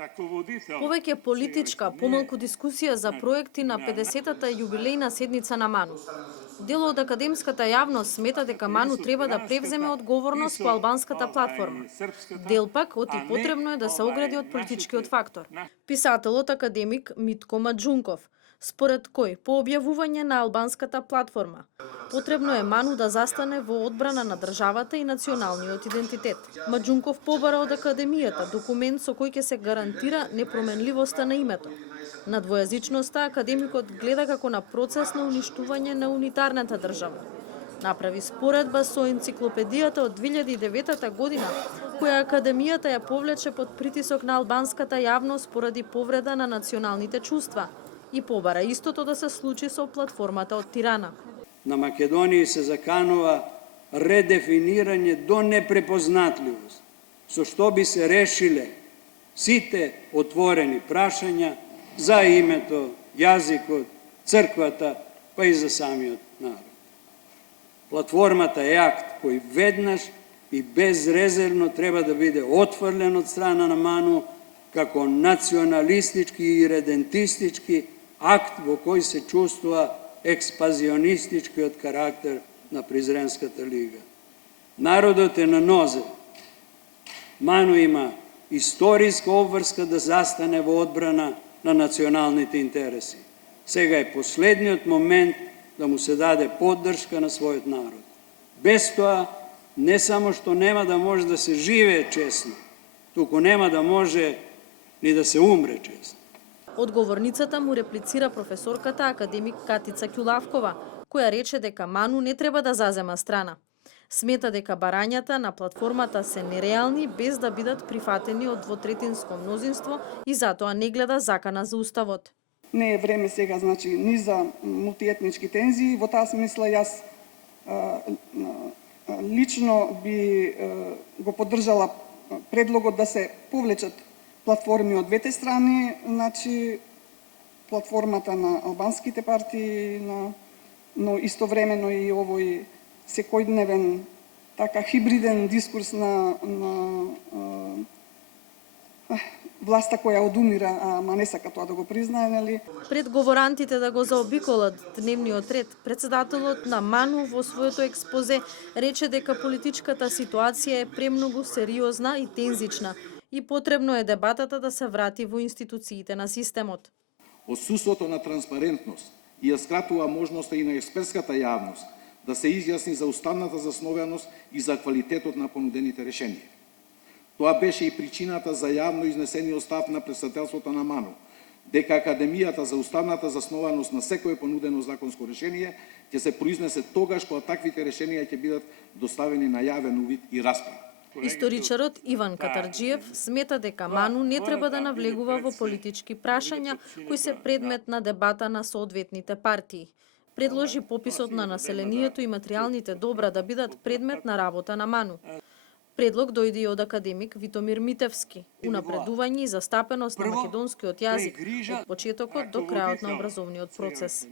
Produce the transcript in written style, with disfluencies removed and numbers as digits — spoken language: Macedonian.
Повеќе политичка, помалку дискусија за проекти на 50-та јубилејна седница на МАНУ. Дел од академската јавност смета дека МАНУ треба да превземе одговорност по албанската платформа. Дел пак оти потребно е да се огради од политичкиот фактор. Писателот академик Митко Маџунков, според кој по објавување на албанската платформа потребно е МАНУ да застане во одбрана на државата и националниот идентитет. Маџунков побара од академијата документ со кој ќе се гарантира непроменливоста на името. На двојазичноста академикот гледа како на процес на уништување на унитарната држава. Направи споредба со енциклопедијата од 2009 година, која академијата ја повлече под притисок на албанската јавност поради повреда на националните чувства и побара истото да се случи со платформата од Тирана. На Македонија се заканува редефинирање до непрепознатливост, со што би се решиле сите отворени прашања за името, јазикот, црквата, па и за самиот народ. Платформата е акт кој веднаш и безрезервно треба да биде отфрлен од страна на МАНУ како националистички и редентистички акт во кој се чувствува експазионистичкиот карактер на Призренската лига. Народот е на нозе. МАНУ има историска обврска да застане во одбрана на националните интереси. Сега е последниот момент да му се даде поддршка на својот народ. Без тоа, не само што нема да може да се живее честно, туку нема да може ни да се умре честно. Одговорницата му реплицира професорката академик Катица Ќулавкова, која рече дека МАНУ не треба да зазема страна. Смета дека барањата на платформата се нереални без да бидат прифатени од двотретинско мнозинство и затоа не гледа закана за уставот. Не е време сега, значи, ни за мултиетнички тензии. Во таа смисла јас лично би го поддржала предлогот да се повлечат платформи од двете страни, значи платформата на албанските партии, но истовремено и овој секојдневен така хибриден дискурс на власта која одумира, ама не сака тоа да го признае, нели? Пред говорантите да го заобиколат дневниот ред, председателот на МАНУ во своето експозе рече дека политичката ситуација е премногу сериозна и тензична и потребно е дебатата да се врати во институциите на системот. Отсуството на транспарентност и ја скратува можноста и на експертската јавност да се изјасни за уставната засновеност и за квалитетот на понудените решенија. Тоа беше и причината за јавно изнесениот став на председателството на МАНУ, дека Академијата за уставната заснованост на секое понудено законско решение ќе се произнесе тогаш кога таквите решенија ќе бидат доставени на јавен увид и расправа. Историчарот Иван Катарџиев смета дека МАНУ не треба да навлегува во политички прашања кои се предмет на дебата на соодветните партии. Предложи пописот на населението и материјалните добра да бидат предмет на работа на МАНУ. Предлог дојде и од академик Витомир Митевски, унапредување и застапеност на македонскиот јазик од почетокот до крајот на образовниот процес.